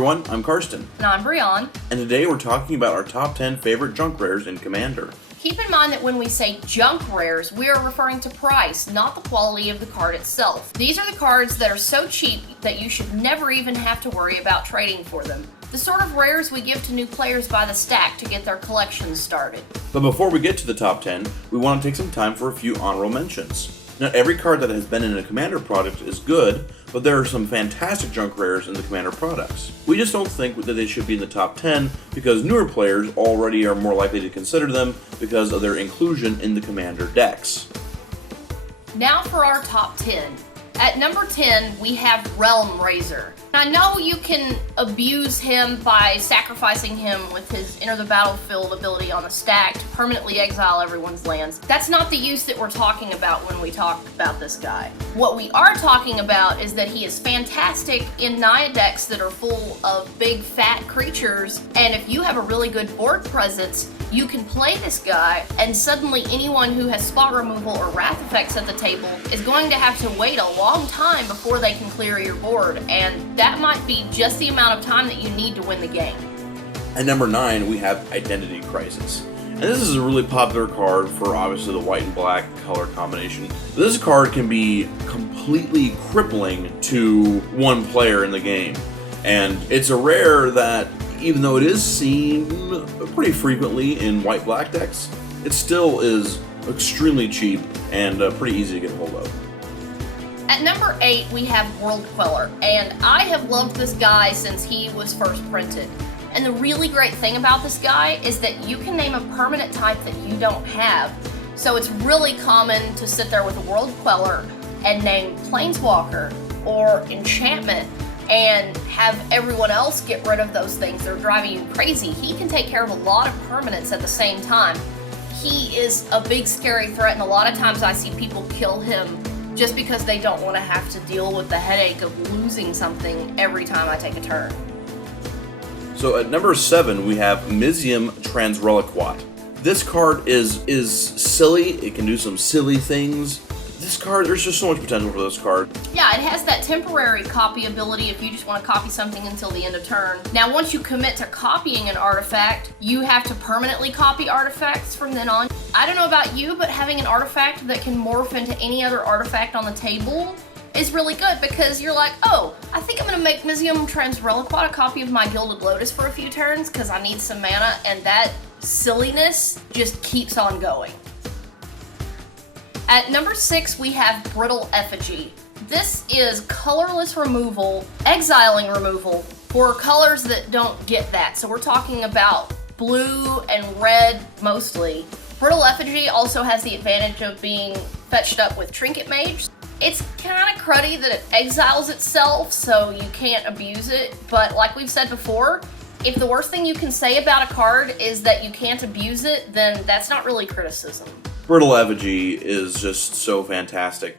everyone, I'm Karsten. And I'm Brianne. And today we're talking about our top 10 favorite junk rares in Commander. Keep in mind that when we say junk rares, we are referring to price, not the quality of the card itself. These are the cards that are so cheap that you should never even have to worry about trading for them. The sort of rares we give to new players by the stack to get their collections started. But before we get to the top 10, we want to take some time for a few honorable mentions. Not every card that has been in a Commander product is good, but there are some fantastic junk rares in the Commander products. We just don't think that they should be in the top 10 because newer players already are more likely to consider them because of their inclusion in the Commander decks. Now for our top 10. At number 10, we have Realm Razor. I know you can abuse him by sacrificing him with his Enter the Battlefield ability on the stack to permanently exile everyone's lands. That's not the use that we're talking about when we talk about this guy. What we are talking about is that he is fantastic in Naya decks that are full of big fat creatures, and if you have a really good board presence, you can play this guy, and suddenly anyone who has spot removal or wrath effects at the table is going to have to wait a long time before they can clear your board, and that might be just the amount of time that you need to win the game. At number 9, we have Identity Crisis. And this is a really popular card for obviously the white and black color combination. This card can be completely crippling to one player in the game. And it's a rare that, even though it is seen pretty frequently in white-black decks, it still is extremely cheap and pretty easy to get a hold of. At number 8, we have World Queller, and I have loved this guy since he was first printed. And the really great thing about this guy is that you can name a permanent type that you don't have. So it's really common to sit there with a World Queller and name Planeswalker or Enchantment and have everyone else get rid of those things that are driving you crazy. He can take care of a lot of permanents at the same time. He is a big scary threat, and a lot of times I see people kill him just because they don't want to have to deal with the headache of losing something every time I take a turn. So at number 7, we have Mizzium Transreliquat. This card is silly. It can do some silly things. This card, there's just so much potential for this card. Yeah, it has that temporary copy ability if you just want to copy something until the end of turn. Now, once you commit to copying an artifact, you have to permanently copy artifacts from then on. I don't know about you, but having an artifact that can morph into any other artifact on the table is really good because you're like, oh, I think I'm going to make Mizzium Transreliquat a copy of my Gilded Lotus for a few turns because I need some mana, and that silliness just keeps on going. At number 6, we have Brittle Effigy. This is colorless removal, exiling removal, for colors that don't get that. So we're talking about blue and red mostly. Brittle Effigy also has the advantage of being fetched up with Trinket Mage. It's kind of cruddy that it exiles itself, so you can't abuse it. But like we've said before, if the worst thing you can say about a card is that you can't abuse it, then that's not really criticism. Brittle Effigy is just so fantastic.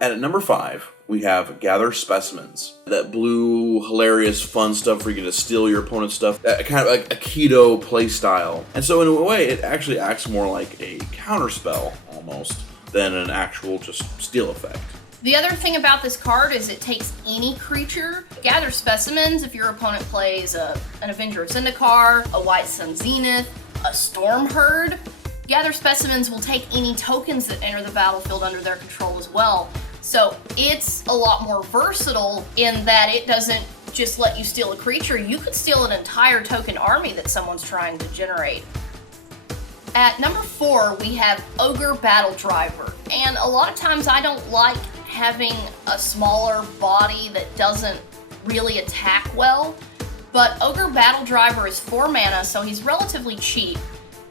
And at number 5, we have Gather Specimens. That blue, hilarious, fun stuff where you get to steal your opponent's stuff. Kind of like a keto playstyle. And so in a way, it actually acts more like a counterspell, almost, than an actual just steal effect. The other thing about this card is it takes any creature. Gather Specimens if your opponent plays an Avenger of Zendikar, a White Sun Zenith, a Storm Herd. Gather Specimens will take any tokens that enter the battlefield under their control as well. So it's a lot more versatile in that it doesn't just let you steal a creature. You could steal an entire token army that someone's trying to generate. At number 4, we have Ogre Battle Driver. And a lot of times I don't like having a smaller body that doesn't really attack well. But Ogre Battle Driver is 4 mana, so he's relatively cheap.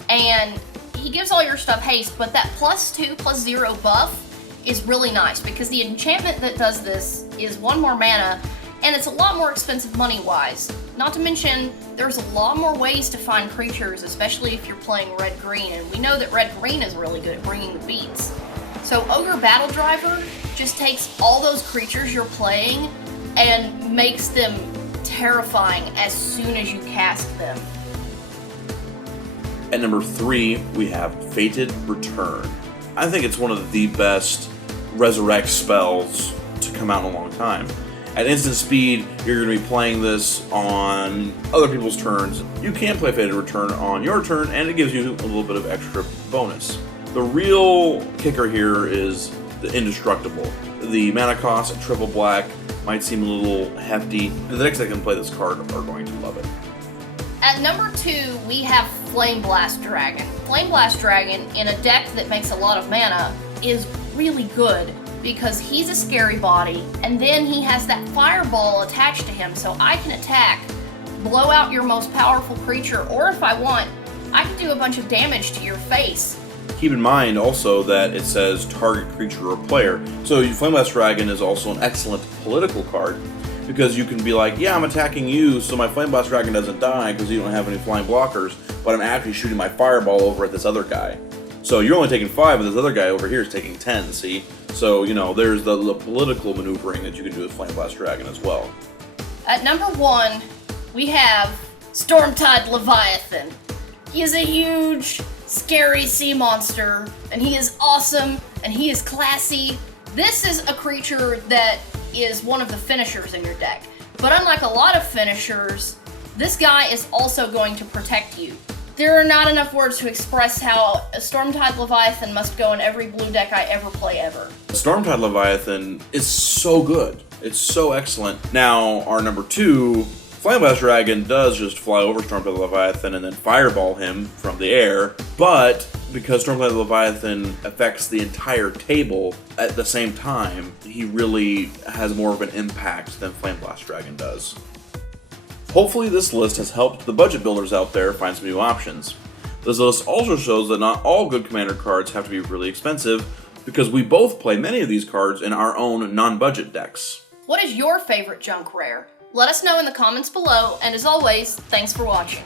And he gives all your stuff haste, but that +2/+0 buff is really nice because the enchantment that does this is 1 more mana, and it's a lot more expensive money-wise. Not to mention, there's a lot more ways to find creatures, especially if you're playing red-green, and we know that red-green is really good at bringing the beats. So Ogre Battle Driver just takes all those creatures you're playing and makes them terrifying as soon as you cast them. At number 3, we have Fated Return. I think it's one of the best resurrect spells to come out in a long time. At instant speed, you're going to be playing this on other people's turns. You can play Fated Return on your turn, and it gives you a little bit of extra bonus. The real kicker here is the Indestructible. The mana cost at triple black might seem a little hefty. The decks that can play this card are going to love it. At number 2, we have Flame Blast Dragon. Flame Blast Dragon, in a deck that makes a lot of mana, is really good because he's a scary body, and then he has that fireball attached to him, so I can attack, blow out your most powerful creature, or if I want, I can do a bunch of damage to your face. Keep in mind also that it says target creature or player, so Flame Blast Dragon is also an excellent political card, because you can be like, yeah, I'm attacking you, so my Flame Blast Dragon doesn't die because you don't have any flying blockers, but I'm actually shooting my fireball over at this other guy. So you're only taking 5, but this other guy over here is taking 10, see? So, you know, there's the political maneuvering that you can do with Flame Blast Dragon as well. At number 1, we have Stormtide Leviathan. He is a huge, scary sea monster, and he is awesome, and he is classy. This is a creature that is one of the finishers in your deck. But unlike a lot of finishers, this guy is also going to protect you. There are not enough words to express how a Stormtide Leviathan must go in every blue deck I ever play ever. Stormtide Leviathan is so good. It's so excellent. Now, our number 2, Flame Blast Dragon does just fly over Stormtide Leviathan and then fireball him from the air, but because Stormtide Leviathan affects the entire table at the same time, he really has more of an impact than Flame Blast Dragon does. Hopefully this list has helped the budget builders out there find some new options. This list also shows that not all good Commander cards have to be really expensive, because we both play many of these cards in our own non-budget decks. What is your favorite junk rare? Let us know in the comments below, and as always, thanks for watching.